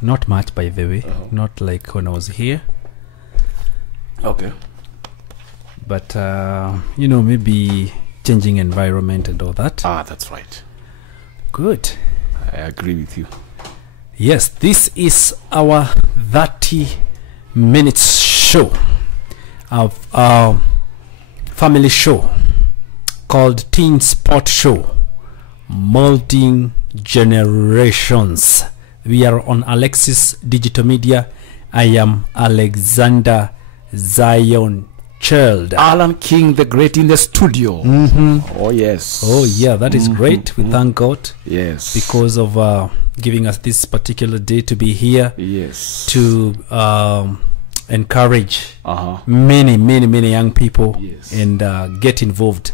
Not much, by the way. Not like when I was here. Okay. But, you know, maybe changing environment and all that. Ah, that's right. Good. I agree with you. Yes, this is our 30 minutes show. Our family show called Teen Sport Show, Molding Generations. We are on Alexis Digital Media. I am Alexander Zion Child. Allan King the Great in the studio. Oh, yes. Oh, yeah, that is great. We thank God. Yes. Because of giving us this particular day to be here. Yes. To encourage many young people and get involved.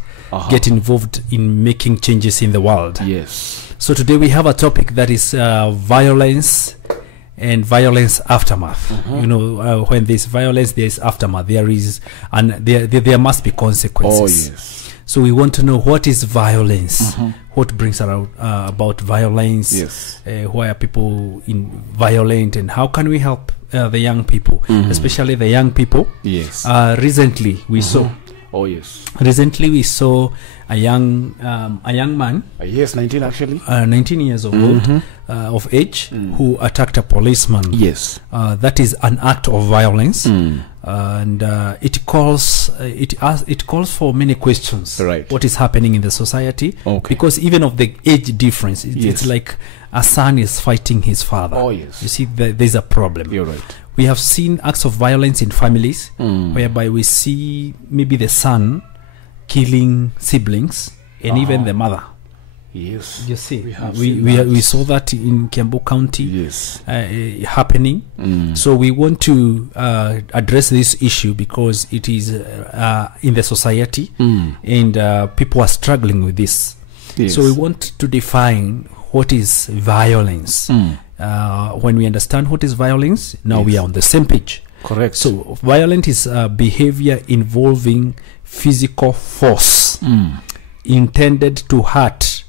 Get involved in making changes in the world. Yes. So today we have a topic that is violence and violence aftermath. You know, when there's violence, there's aftermath. There is, and there must be consequences. Oh, yes. So we want to know, what is violence? What brings around about violence? Yes. Why are people violent, and how can we help the young people, especially the young people? Yes. Recently we saw. Oh, yes. Recently we saw a young man. Yes, 19 actually. 19 years of old, of age, who attacked a policeman. Yes. That is an act of violence, and it calls for many questions. Right. What is happening in the society? Okay. Because even of the age difference, it's like a son is fighting his father. Oh, yes. You see, there's a problem. You're right. We have seen acts of violence in families, whereby we see maybe the son killing siblings and even the mother. Yes. You see, we saw that in Kiambu County. Yes. Happening. So we want to address this issue because it is in the society, and people are struggling with this. Yes. So we want to define what is violence. When we understand what is violence, now we are on the same page. Correct. So violence is behavior involving physical force intended to hurt,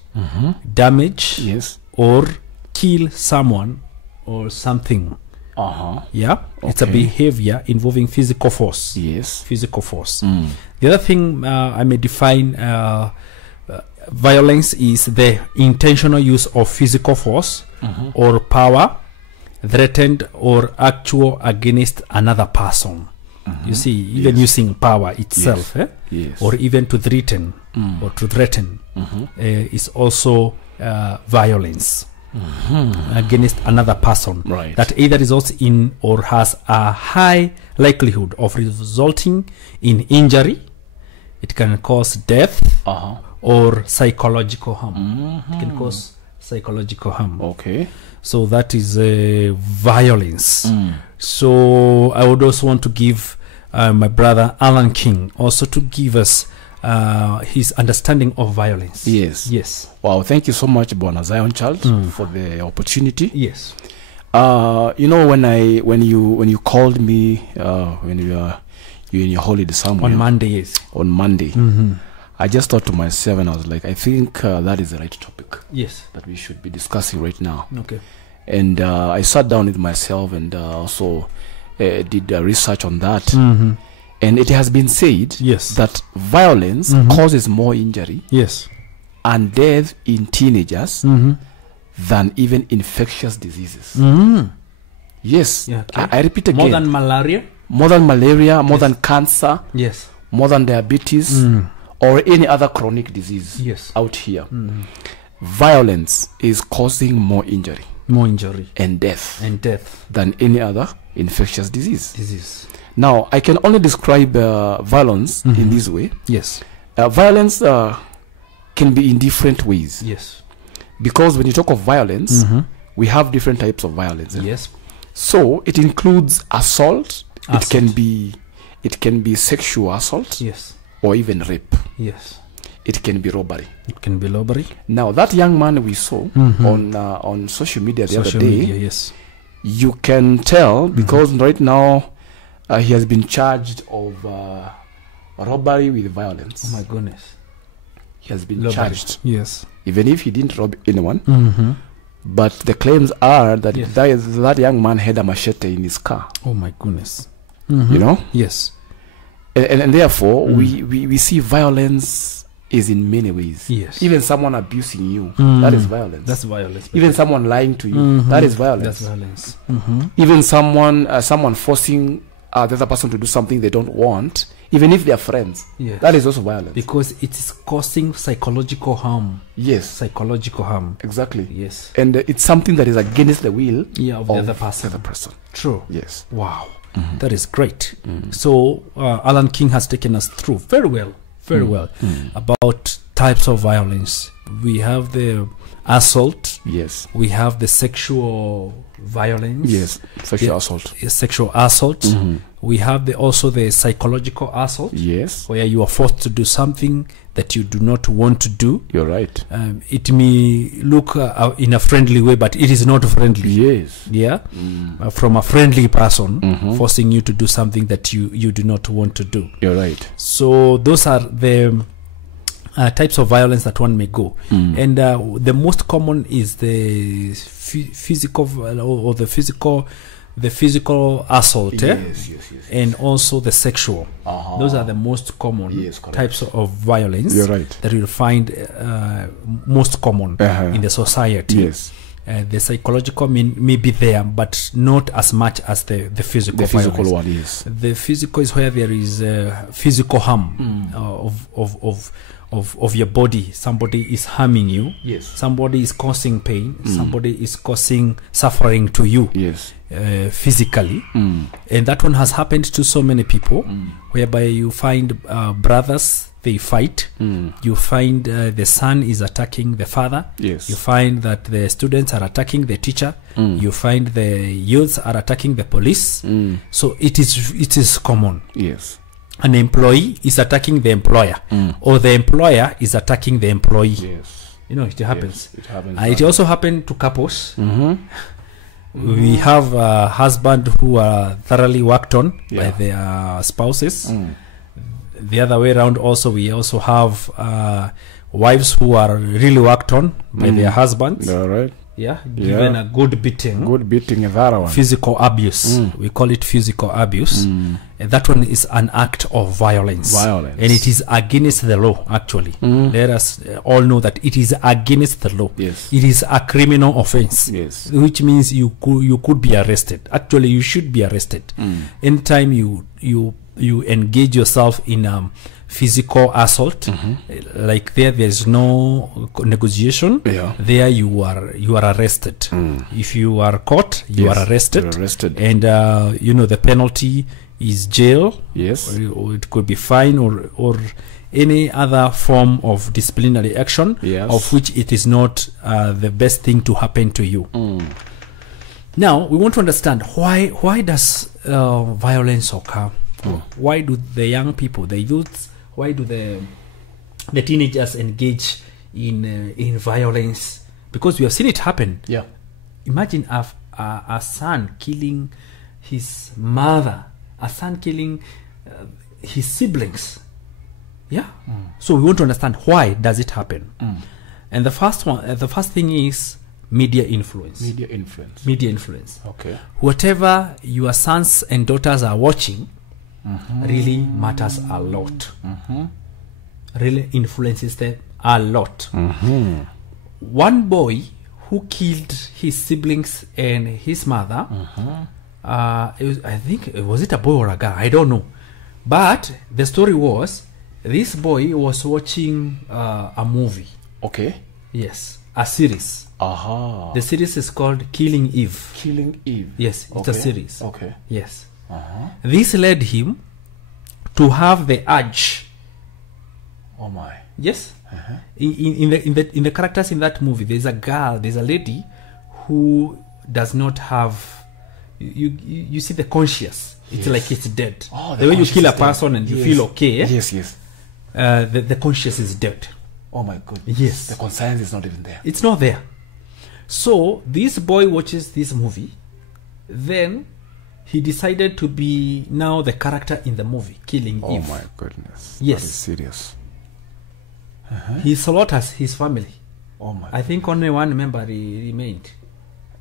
damage, or kill someone or something. Yeah, it's a behavior involving physical force. Yes. Physical force. The other thing I may define violence is the intentional use of physical force or power, threatened or actual, against another person. You see, even using power itself, or even to threaten or to threaten is also violence against another person, that either results in or has a high likelihood of resulting in injury. It can cause death or psychological harm. It can cause psychological harm. Okay. So that is violence. So I would also want to give my brother Allan King also to give us his understanding of violence. Yes. Yes. Wow, thank you so much, Bona Zion Child, for the opportunity. Yes. You know, when you called me when you're in your holiday somewhere on Monday, yes. On Monday, I just thought to myself, and I was like, I think that is the right topic. Yes. That we should be discussing right now. Okay. And I sat down with myself and also did research on that. And it has been said that violence causes more injury and death in teenagers than even infectious diseases. Yes. Yeah, okay. I repeat again. More than malaria? More than malaria, more than cancer, more than diabetes, or any other chronic disease out here. Violence is causing more injury. More injury. And death. Than any other infectious disease. Now, I can only describe violence in this way. Yes. Violence can be in different ways. Yes. Because when you talk of violence, we have different types of violence. Yes. So it includes assault. It can be sexual assault. Yes. Or even rape. Yes. It can be robbery. It can be robbery. Now, that young man we saw on social media the other day, you can tell because right now he has been charged of robbery with violence. Oh my goodness. He has been charged. Yes. Even if he didn't rob anyone, But the claims are that that young man had a machete in his car. Oh my goodness. You know? Yes. And therefore, we see violence is in many ways. Yes. Even someone abusing you, that is violence. That's violence. Even someone lying to you, that is violence. That's violence. Even someone forcing the other person to do something they don't want, even if they are friends, that is also violence. Because it is causing psychological harm. Yes. Psychological harm. Exactly. Yes. And it's something that is against the will of the other person. True. Yes. Wow. That is great. So Allan King has taken us through very well about types of violence. We have the assault. Yes. We have the sexual violence. Yes. Sexual assault. Sexual assault. We have also the psychological assault. Yes. Where you are forced to do something that you do not want to do. You're right. It may look in a friendly way, but it is not friendly. Yes. Yeah. From a friendly person forcing you to do something that you do not want to do. You're right. So those are the types of violence that one may go. And the most common is the physical or the physical assault, yes. And also the sexual. Those are the most common types of violence that you'll find most common in the society. Yes. The psychological may be there, but not as much as the physical. The physical violence. one is. The physical is where there is physical harm of your body. Somebody is harming you. Yes. Somebody is causing pain. Somebody is causing suffering to you. Yes. Physically. And that one has happened to so many people, whereby you find brothers, they fight. You find the son is attacking the father. Yes. You find that the students are attacking the teacher. You find the youths are attacking the police. So it is common. Yes. An employee is attacking the employer, or the employer is attacking the employee. Yes. You know, it happens. Yes, it happens. It also happened to couples. We have a husband who are thoroughly worked on by their spouses. The other way around also, we also have wives who are really worked on by their husbands. All right. Given a good beating. Good beating, that one. Physical abuse. We call it physical abuse. And that one is an act of violence. And it is against the law, actually. Let us all know that it is against the law. Yes. It is a criminal offense. Yes. Which means you could be arrested. Actually, you should be arrested. Anytime you engage yourself in physical assault, like there's no negotiation. There you are arrested. If you are caught, you are arrested. You're arrested. And the penalty is jail. Yes. Or it could be fine or any other form of disciplinary action, of which it is not the best thing to happen to you. Now we want to understand why does violence occur? Why do the young people, the youths, why do the teenagers engage in violence? Because we have seen it happen. Imagine a son killing his mother, a son killing his siblings. So we want to understand why does it happen. And the first thing is media influence. Media influence. Okay. Whatever your sons and daughters are watching really matters a lot. Really influences them a lot. One boy who killed his siblings and his mother, I think, was it a boy or a girl? I don't know. But the story was, this boy was watching a movie. Okay. Yes, a series. The series is called Killing Eve. Killing Eve. Yes, it's a series. Okay. Yes. This led him to have the urge. Oh my. Yes. In the characters in that movie, there's a lady who does not have. You see the conscious. It's like it's dead. The way you kill a person and you feel okay. Yes. The conscious is dead. Oh my goodness. Yes. The conscience is not even there. It's not there. So this boy watches this movie. Then he decided to be now the character in the movie, Killing Eve. Oh my goodness. Yes. That is serious. He slaughters his family. Oh my. I think only one member remained.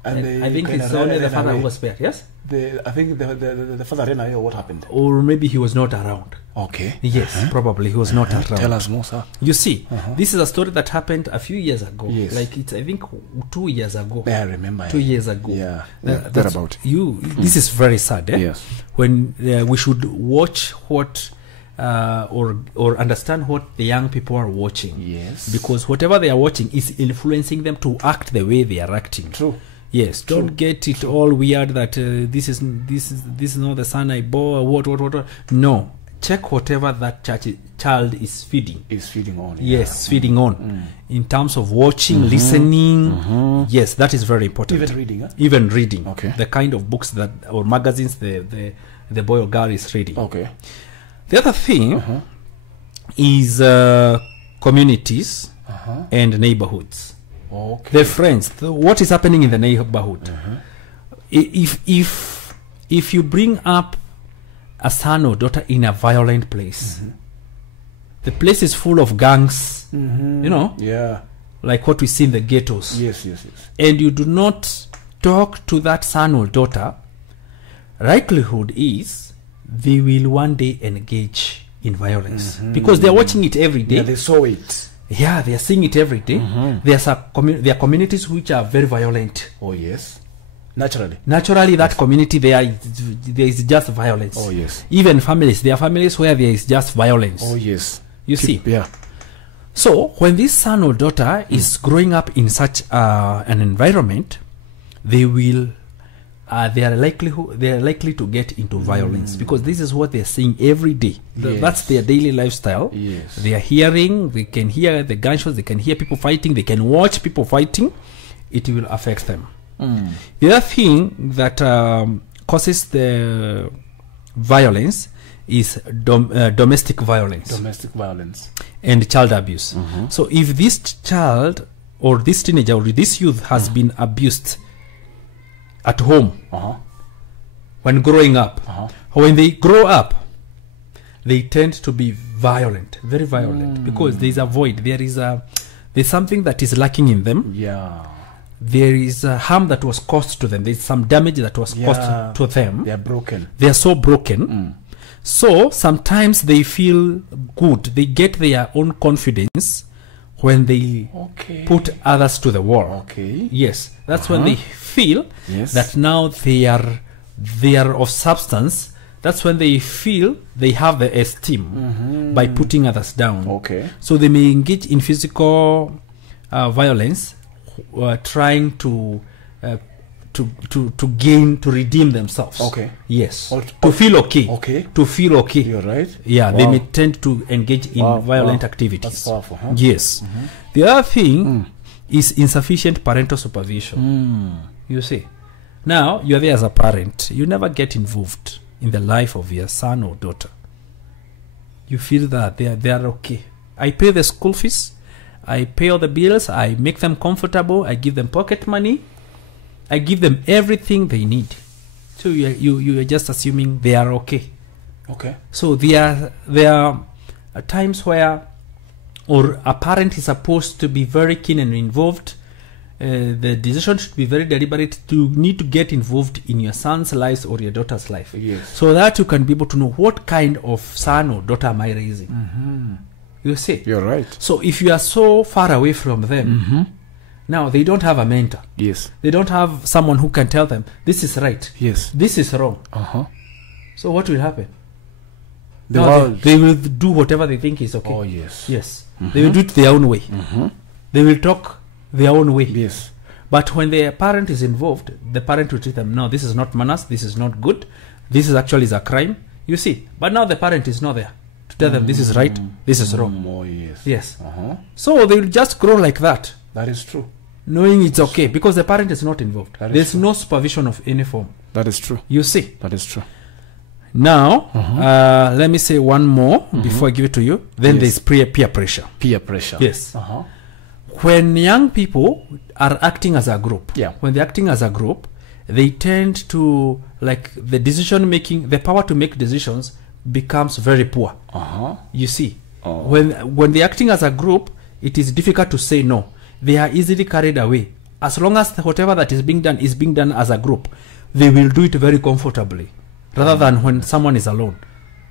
And I think it's only the father who was spared. Yes. I think the father ran away. What happened? Or maybe he was not around. Okay. Yes, probably he was not around. Tell us more, sir. You see, this is a story that happened a few years ago. Yes. Like it's, I think, 2 years ago. I remember. 2 years ago. Yeah. That's about you. This is very sad. Yes. When we should watch what. Or understand what the young people are watching. Yes. Because whatever they are watching is influencing them to act the way they are acting. True. Yes. True. Don't get it all weird that this is not the son I bore. What. No. Check whatever that child is feeding. Is feeding on. Yes, feeding on. In terms of watching, listening. Yes, that is very important. Even reading. Huh? Even reading. Okay. The kind of books that or magazines the boy or girl is reading. Okay. The other thing is communities and neighborhoods. Okay. The friends. What is happening in the neighborhood? If you bring up a son or daughter in a violent place, the place is full of gangs. You know. Yeah. Like what we see in the ghettos. Yes. And you do not talk to that son or daughter, likelihood is they will one day engage in violence because they are watching it every day. Yeah, they saw it. Yeah, they are seeing it every day. There are communities which are very violent. Oh yes, naturally, that community there is just violence. Oh yes. Even families, there are families where there is just violence. Oh yes. You see. Yeah. So when this son or daughter is growing up in such an environment, they are likely to get into violence because this is what they're seeing every day. That's their daily lifestyle. Yes. They are hearing, they can hear the gunshots, they can hear people fighting, they can watch people fighting. It will affect them. The other thing that causes the violence is domestic violence. Domestic violence. And child abuse. So if this child or this teenager or this youth has been abused at home when growing up, when they grow up, they tend to be violent, very violent, because there is a void. There's something that is lacking in them. Yeah. There is harm that was caused to them. There's some damage that was caused to them. They are broken. They are so broken. So sometimes they feel good. They get their own confidence when they put others to the wall. Okay. Yes, that's when they feel that now they are of substance. That's when they feel they have the esteem by putting others down. Okay. So they may engage in physical violence, trying to redeem themselves. Okay. Yes. To feel okay. Okay. To feel okay. You're right. Yeah. Wow. They may tend to engage in violent activities. That's powerful. Huh? Yes. The other thing is insufficient parental supervision. You see. Now you're there as a parent. You never get involved in the life of your son or daughter. You feel that they are okay. I pay the school fees. I pay all the bills. I make them comfortable. I give them pocket money. I give them everything they need. So you are just assuming they are okay. Okay. So there are times where, or a parent is supposed to be very keen and involved. The decision should be very deliberate. To need to get involved in your son's life or your daughter's life. Yes. So that you can be able to know what kind of son or daughter am I raising. You see. You're right. So if you are so far away from them. Now, they don't have a mentor. Yes. They don't have someone who can tell them, this is right. Yes. This is wrong. So what will happen? They will do whatever they think is okay. Oh, yes. Yes. They will do it their own way. They will talk their own way. Yes. But when the parent is involved, the parent will treat them, no, this is not manners, this is not good, this is actually a crime. You see. But now the parent is not there to tell them, this is right, this is wrong. Oh, yes. Yes. So they will just grow like that. That is true. Knowing it's okay because the parent is not involved. There's no supervision of any form. That is true. You see. That is true. Now, let me say one more before I give it to you. Then there's peer pressure. Peer pressure. Yes. When young people are acting as a group, when they're acting as a group, they tend to, like, the decision making, the power to make decisions becomes very poor. You see. When they're acting as a group, it is difficult to say no. They are easily carried away as long as whatever that is being done as a group, they will do it very comfortably, rather than when someone is alone.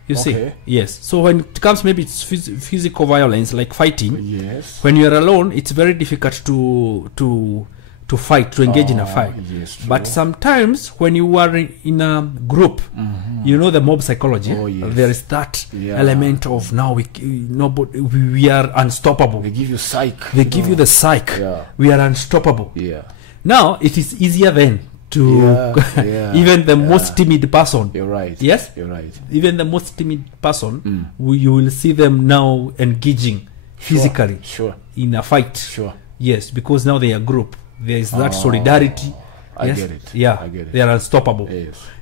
You see? Yes. So when it comes, maybe it's physical violence, like fighting. Yes. When you're alone, it's very difficult to fight, to engage in a fight. Yes, true. But sometimes when you are in a group, you know the mob psychology. There is that element of now we are unstoppable. They give you psych. They give you the psych. We are unstoppable. Now it is easier then to even the most timid person. You're right. Yes, you're right. Even the most timid person, you will see them now engaging physically in a fight. Yes, because now they are a group. There is that solidarity. I get it. Yeah, I get it. They are unstoppable.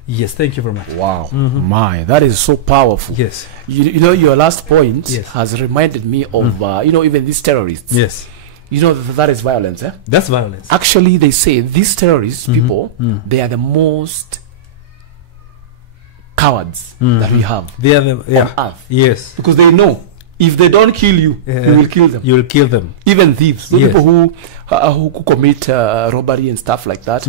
Yes, thank you very much. Wow, my, that is so powerful. Yes, you know, your last point has reminded me of you know, even these terrorists. Yes, you know, that is violence. That's violence. Actually, they say these terrorist people, they are the most cowards that we have. They are on earth. Yes, because they know if they don't kill you, you will kill them. You will kill them. Even thieves, those people who commit robbery and stuff like that.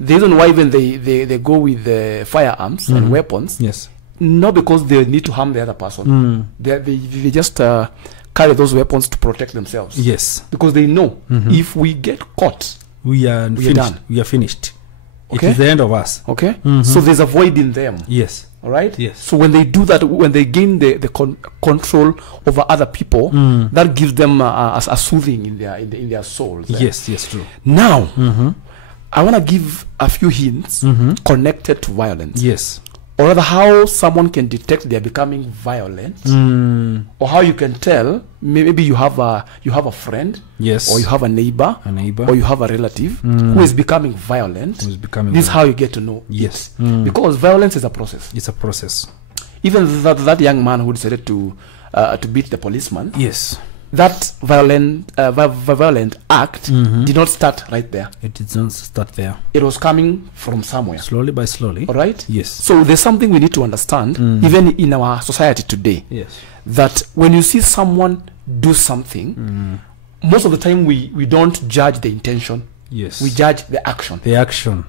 The reason why even they go with firearms and weapons, not because they need to harm the other person. They just carry those weapons to protect themselves. Yes, because they know if we get caught, we are done. We are finished. It is the end of us. So there's a void in them. Yes. All right. Yes. So when they do that, when they gain the control over other people, that gives them a soothing in their souls. Yes. Yes. True. Now, I want to give a few hints connected to violence. Yes. Or rather, how someone can detect they are becoming violent, or how you can tell. Maybe you have a friend, or you have a neighbor, or you have a relative who is becoming violent. This is how you get to know. Yes, because violence is a process. It's a process. Even that young man who decided to beat the policeman. Yes. That violent act did not start right there. It did not start there. It was coming from somewhere. Slowly by slowly. All right? Yes. So there's something we need to understand, even in our society today. Yes. That when you see someone do something, most of the time we don't judge the intention. Yes. We judge the action. The action.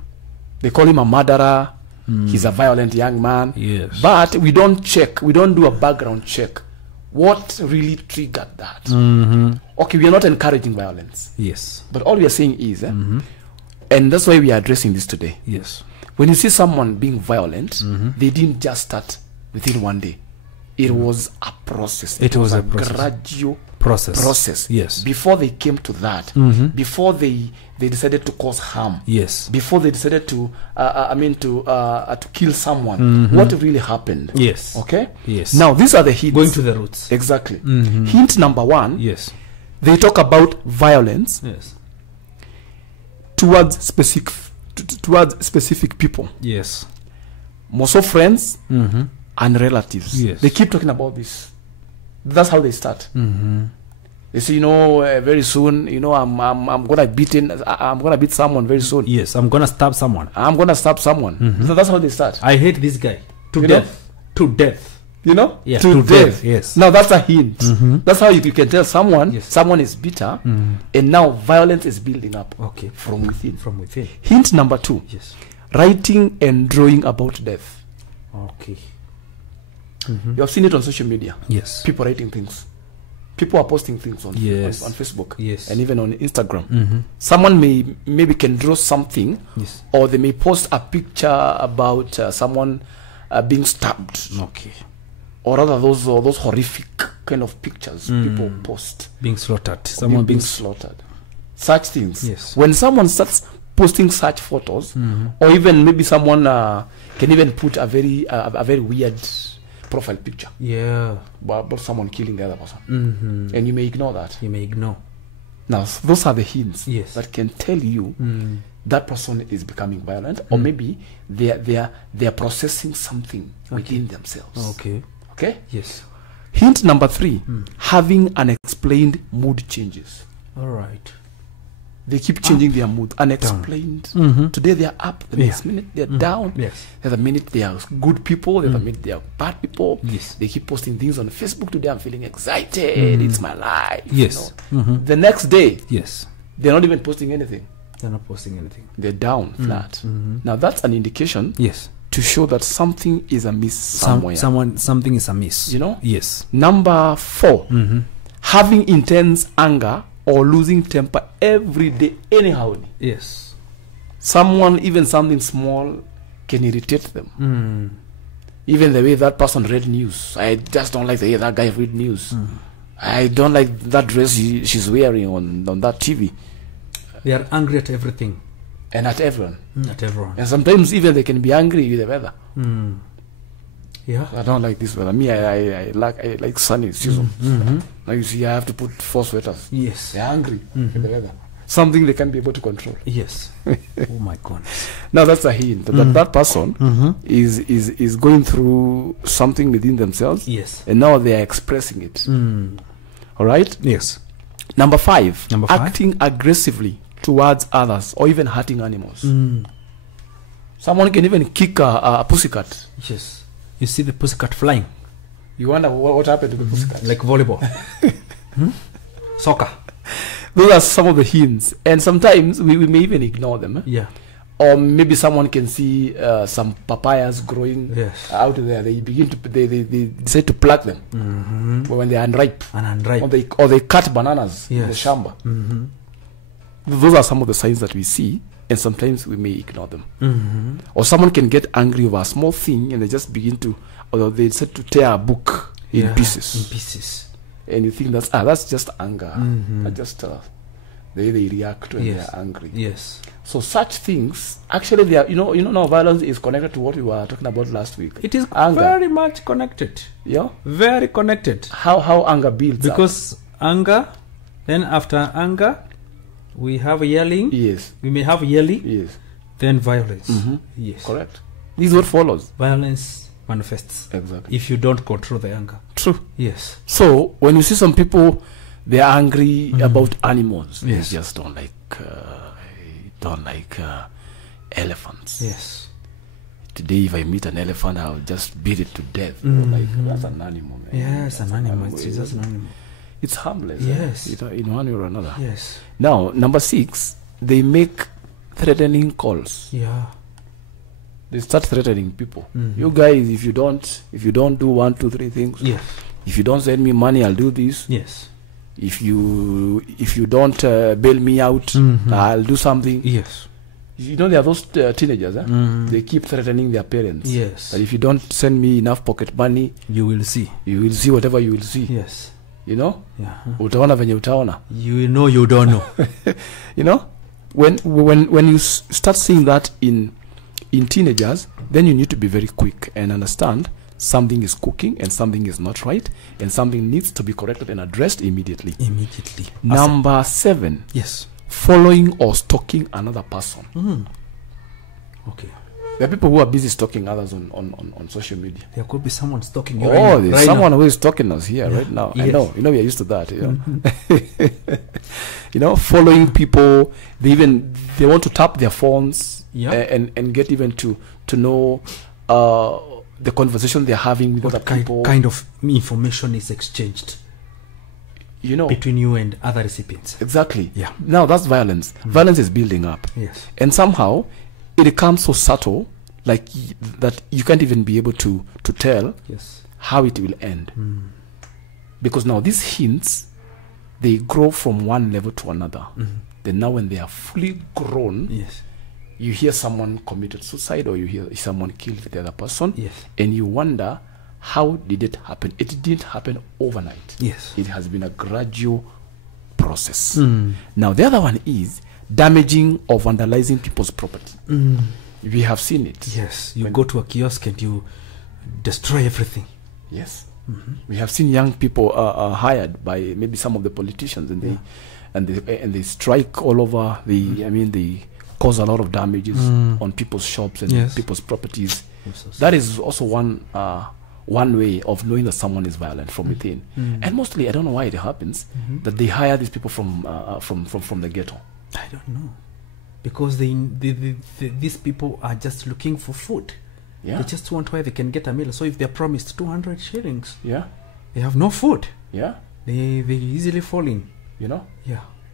They call him a murderer. He's a violent young man. Yes. But we don't check. We don't do a background check. What really triggered that? Okay, we are not encouraging violence. Yes. But all we are saying is, and that's why we are addressing this today. Yes. When you see someone being violent, they didn't just start within one day. It was a process. It was a gradual process. Yes. Before they came to that, before they decided to cause harm. Yes. Before they decided to to kill someone. What really happened? Yes. Okay. Yes. Now these are the hints. Going to the roots. Exactly. Hint number one. Yes. They talk about violence. Yes. Towards specific people. Yes. Most of friends and relatives. Yes. They keep talking about this. That's how they start. They say, you know, very soon, you know, I'm gonna beat someone very soon. Yes, I'm gonna stab someone. I'm gonna stab someone. So that's how they start. I hate this guy to death. To death. You know? Yeah. To death. Yes. Now that's a hint. That's how you can tell someone someone is bitter, and now violence is building up. Okay. From within. From within. Hint number two. Yes. Writing and drawing about death. Okay. You have seen it on social media. Yes. People writing things. People are posting things on Facebook. Yes. And even on Instagram. Someone maybe can draw something. Yes. Or they may post a picture about someone being stabbed. Okay. Or rather those horrific kind of pictures people post. Being slaughtered. Someone being slaughtered. Such things. Yes. When someone starts posting such photos, or even maybe someone can even put a very weird profile picture. Yeah. About someone killing the other person. And you may ignore that. You may ignore. Now, those are the hints that can tell you that person is becoming violent, or maybe they are processing something within themselves. Okay. Okay? Yes. Hint number three, having unexplained mood changes. All right. They keep changing their mood, unexplained. Today they are up, the next minute they are down. Yes. The other minute they are good people, the other minute they are bad people. Yes. They keep posting things on Facebook. Today I'm feeling excited. It's my life. Yes. You know? The next day, they're not even posting anything. They're not posting anything. They're down flat. Now that's an indication. Yes. To show that something is amiss somewhere. Something is amiss. You know? Yes. Number 4, having intense anger or losing temper every day anyhow. Yes. Someone, even something small, can irritate them. Even the way that person read news. I just don't like the way that guy read news. I don't like that dress she's wearing on that TV. They are angry at everything. And at everyone. At everyone. And sometimes even they can be angry with the weather. Yeah. I don't like this weather. Me, I like sunny season. Like you see, I have to put 4 sweaters. Yes. They're angry with the weather. Something they can't be able to control. Yes. Oh my goodness. Now that's a hint that person is going through something within themselves. Yes. And now they are expressing it. All right? Yes. Number 5, acting aggressively towards others or even hurting animals. Someone can even kick a pussycat. Yes. You see the pussycat flying. You wonder what happened to the pussycat. Like volleyball. Soccer. Those are some of the hints. And sometimes we may even ignore them. Yeah. Or maybe someone can see some papayas growing out there. They begin to they decide to pluck them when they are unripe. Or they cut bananas in the shamba. Those are some of the signs that we see, and sometimes we may ignore them. Or someone can get angry over a small thing and they just begin to, or they decide to tear a book in pieces. And you think that's just anger. That's just the way they react when they are angry. Yes. So such things, actually, they are, you know now violence is connected to what we were talking about last week. It is anger. Very much connected. Yeah. Very connected. How anger builds because up. Anger, then after anger, we have yelling. Yes. We may have yelling. Yes. Then violence. Yes. Correct. This is what follows. Violence manifests. Exactly. If you don't control the anger. True. Yes. So when you see some people, they are angry about animals. Yes. They just don't like elephants. Yes. Today, if I meet an elephant, I'll just beat it to death. Like that's an animal. Man. Yes, an animal. It's just an animal. It's harmless. Yes. In one way or another. Yes. Now, number 6, they make threatening calls. Yeah. They start threatening people. You guys, if you don't do 1, 2, 3 things. Yes. If you don't send me money, I'll do this. Yes. If you don't bail me out, I'll do something. Yes. You know, there are those teenagers. They keep threatening their parents. Yes. That if you don't send me enough pocket money, you will see. You will see whatever you will see. Yes. You know? Yeah. Utaona venye utaona. You know you don't know. You know? When you start seeing that in teenagers, then you need to be very quick and understand something is cooking and something is not right and something needs to be corrected and addressed immediately. Number 7. Yes. Following or stalking another person. Okay. There are people who are busy stalking others on social media. There could be someone stalking you. Oh, there's right someone now. Who is stalking us here right now. Yes. I know. You know, we are used to that. You know, you know, following people. They want to tap their phones and get even to know the conversation they're having with other people. Kind of information is exchanged. You know, between you and other recipients. Exactly. Yeah. Now that's violence. Violence is building up. Yes. And somehow it becomes so subtle, like that you can't even be able to tell how it will end. Because now these hints, they grow from one level to another. Then now when they are fully grown, you hear someone committed suicide or you hear someone killed the other person, and you wonder, how did it happen? It didn't happen overnight. Yes. It has been a gradual process. Now the other one is damaging or vandalizing people's property. We have seen it. Yes. You go to a kiosk and you destroy everything. Yes. We have seen young people hired by maybe some of the politicians, and they strike all over the. I mean, they cause a lot of damages on people's shops and people's properties. That is also one way of knowing that someone is violent from within. And mostly, I don't know why it happens that they hire these people from the ghetto. I don't know, because these people are just looking for food. They just want where they can get a meal. So if they're promised 200 shillings, they have no food. They easily fall in. You know.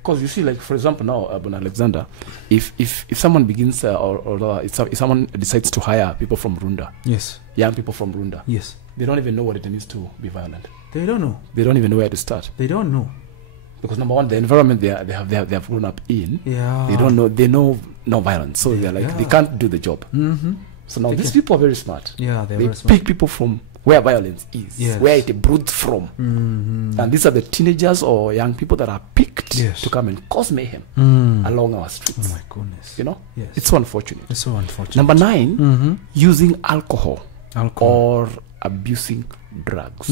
Because you see, like for example, now Alexander, if someone begins if someone decides to hire people from Runda, yes, young people from Runda, yes, they don't even know what it means to be violent. They don't know. They don't even know where to start. They don't know. Because number one, the environment they have grown up in, they don't know. They know no violence, so they're like they can't do the job. So now these people are very smart. Yeah, they pick people from where violence is, where it broods from, and these are the teenagers or young people that are picked to come and cause mayhem along our streets. Oh my goodness! You know, it's so unfortunate. It's so unfortunate. Number 9, using alcohol or abusing drugs.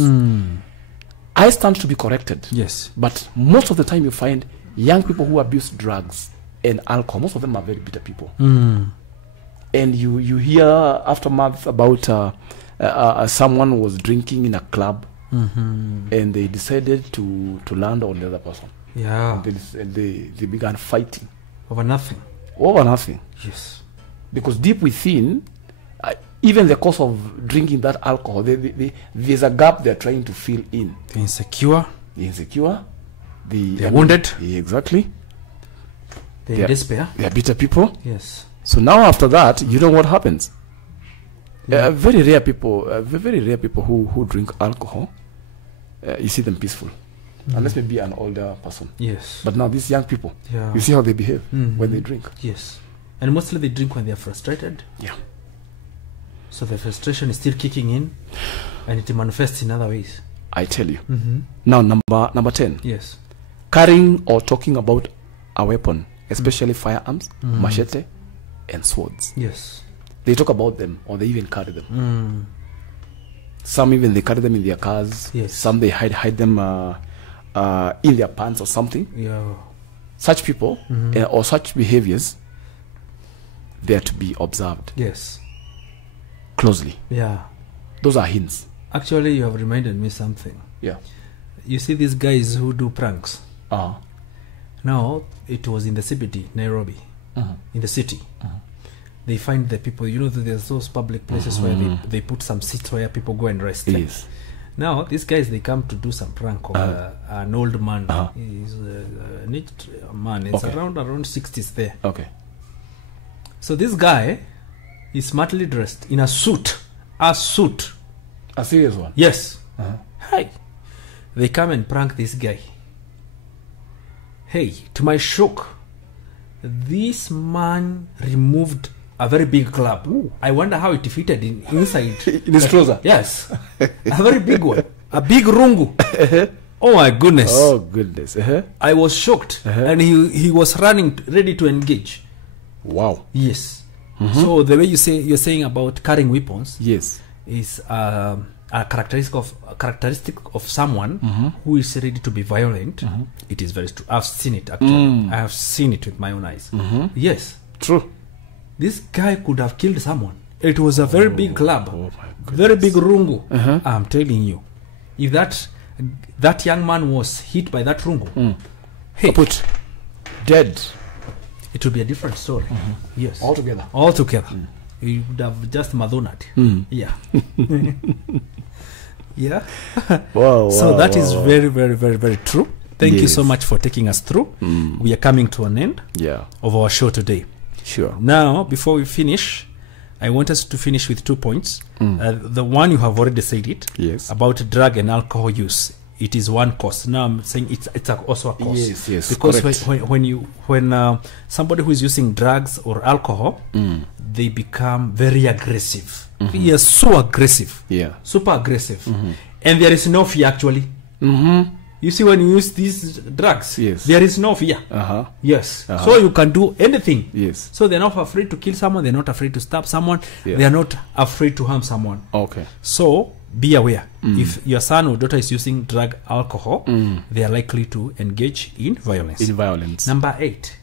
I stand to be corrected. Yes. But most of the time you find young people who abuse drugs and alcohol, most of them are very bitter people. And you hear aftermath about someone was drinking in a club and they decided to land on the other person. Yeah. And they began fighting. Over nothing. Over nothing. Yes. Because deep within, even the cause of drinking that alcohol, there's a gap they're trying to fill in. They're insecure. They're wounded. Exactly. They're in despair. They're bitter people. Yes. So now after that, you know what happens? Very rare people who drink alcohol, you see them peaceful. Unless maybe an older person. Yes. But now these young people, you see how they behave when they drink. Yes. And mostly they drink when they're frustrated. Yeah. So the frustration is still kicking in, and it manifests in other ways. I tell you. Now, number 10. Yes. Carrying or talking about a weapon, especially firearms, machete, and swords. Yes. They talk about them, or they even carry them. Some even they carry them in their cars. Yes. Some they hide them in their pants or something. Yeah. Such people or such behaviors, they are to be observed. Yes. Closely. Yeah. Those are hints. Actually, you have reminded me something. Yeah. You see these guys who do pranks. Now, it was in the CBD, Nairobi, in the city. They find the people, you know, there's those public places where they put some seats where people go and rest. Yes. Now, these guys, they come to do some prank of an old man. He's a neat man. It's around 60s there. Okay. So this guy is smartly dressed in a suit. A suit. A serious one? Yes. Hey. They come and prank this guy. Hey, to my shock, this man removed a very big club. Ooh. I wonder how it fitted inside. In his trouser? Yes. A very big one. A big rungu. Oh my goodness. Oh goodness. I was shocked. And he was running, ready to engage. Wow. Yes. So the way you're saying about carrying weapons, yes, is a characteristic of someone who is ready to be violent. It is very true. I've seen it actually. I have seen it with my own eyes. Yes, true. This guy could have killed someone. It was a very big club, very big rungu. I'm telling you, if that young man was hit by that rungu, hey, dead, it would be a different story. Yes, altogether. You would have just madonat. Yeah. Yeah. Wow, so that is very, very, very, very true. Thank you so much for taking us through. We are coming to an end of our show today. Sure. Now, before we finish, I want us to finish with 2 points. The one, you have already said it, about drug and alcohol use. It is one cause. Now I'm saying it's also a cause. Yes, because when somebody who is using drugs or alcohol, they become very aggressive. He is so aggressive, super aggressive, and there is no fear actually. You see, when you use these drugs, there is no fear. So you can do anything. So they're not afraid to kill someone. They're not afraid to stab someone. They are not afraid to harm someone. So be aware. If your son or daughter is using drug, alcohol, they are likely to engage in violence. Number 8,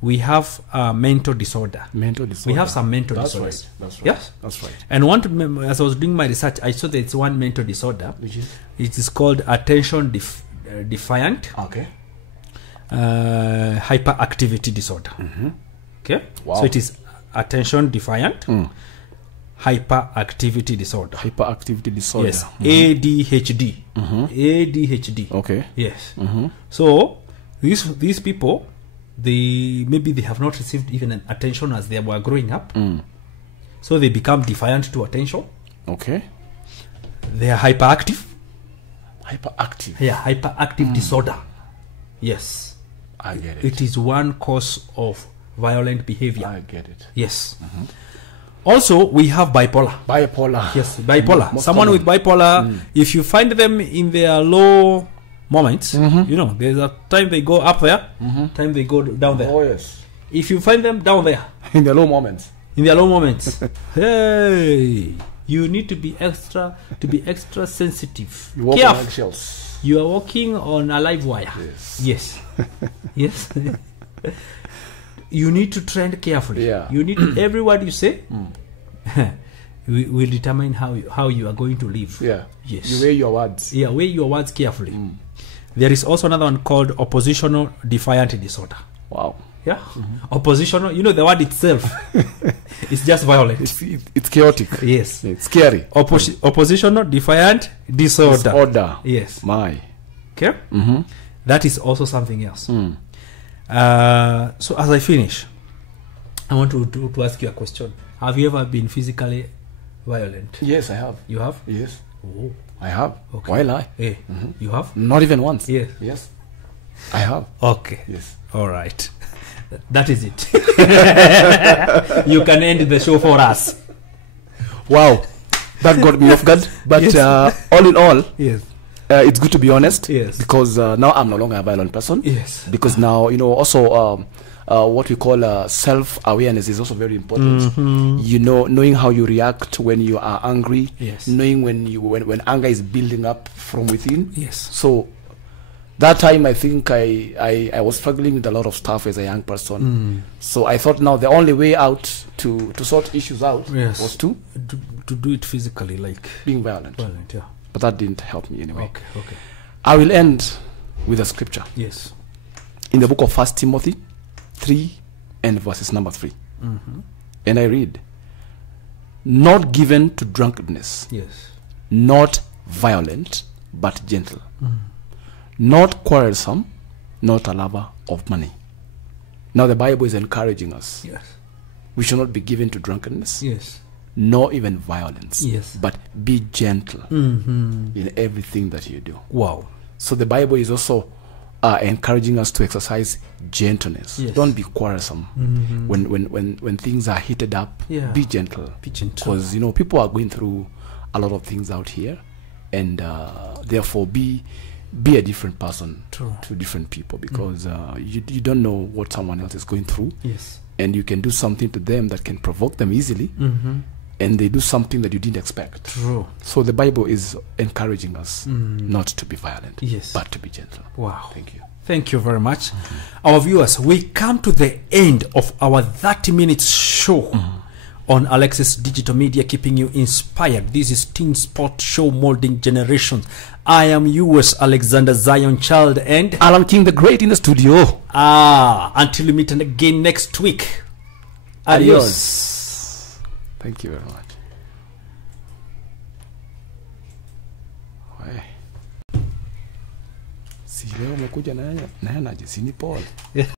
we have mental disorder. We have some mental disorders. That's right. Yes, that's right. And as I was doing my research, I saw that it's one mental disorder. It is called attention defiant hyperactivity disorder. Okay. Wow. So it is attention defiant hyperactivity disorder. Yes. ADHD. ADHD. Okay. Yes. So these people, maybe they have not received even an attention as they were growing up, so they become defiant to attention. Okay. They are hyperactive. Hyperactive. Yeah, hyperactive disorder. Yes, I get it. It is one cause of violent behavior. I get it. Yes. Also, we have bipolar. Bipolar. Yes, bipolar. Someone common. with bipolar, if you find them in their low moments, you know, there's a time they go up there, time they go down there. Oh yes. If you find them down there, in the low moments. Hey, you need to be extra sensitive. You walk on eggshells. You are walking on a live wire. Yes. Yes. You need to tread carefully. Yeah. You need every word you say will determine how you are going to live. Yeah. Yes. You weigh your words. Yeah, weigh your words carefully. There is also another one called oppositional defiant disorder. Wow. Yeah. Oppositional, you know, the word itself it's just violent. It's chaotic. Yes. It's scary. Oppositional defiant disorder. Yes. My. Okay. That is also something else. So as I finish, I want to ask you a question. Have you ever been physically violent? Yes, I have. You have? Yes. Oh. I have. Okay. Why lie? Hey. You have? Not even once. Yes. Yes. I have. Okay. Yes. All right. That is it. You can end the show for us. Wow. That got me off guard. But Yes. All in all, Yes. It's good to be honest. Yes. Because now I'm no longer a violent person. Yes. Because now, you know, also what we call self-awareness is also very important. You know, knowing how you react when you are angry. Yes. Knowing when anger is building up from within. Yes. So that time I think I was struggling with a lot of stuff as a young person. So I thought now the only way out to sort issues out was to do it physically, like being violent. Yeah. But that didn't help me anyway. Okay. I will end with a scripture. Yes. In the book of 1 Timothy 3 and verses number 3. And I read, not given to drunkenness. Yes. Not violent, but gentle. Not quarrelsome, not a lover of money. Now the Bible is encouraging us. Yes. We should not be given to drunkenness. Yes. Nor even violence. Yes. But be gentle in everything that you do. Wow. So the Bible is also encouraging us to exercise gentleness. Yes. Don't be quarrelsome. When things are heated up, be gentle. Be gentle. Because, you know, people are going through a lot of things out here. And therefore be a different person to different people. Because you don't know what someone else is going through. Yes. And you can do something to them that can provoke them easily. And they do something that you didn't expect. True. So the Bible is encouraging us not to be violent, but to be gentle. Wow. Thank you. Thank you very much. Our viewers, we come to the end of our 30 minutes show on Alexis Digital Media, keeping you inspired. This is Teen Sport Show, molding generations. I am yours, Alexander Zion Child, and Allan King the Great in the studio. Until we meet again next week. Adios. Thank you very much. Si leo umekuja na yana sini Paul.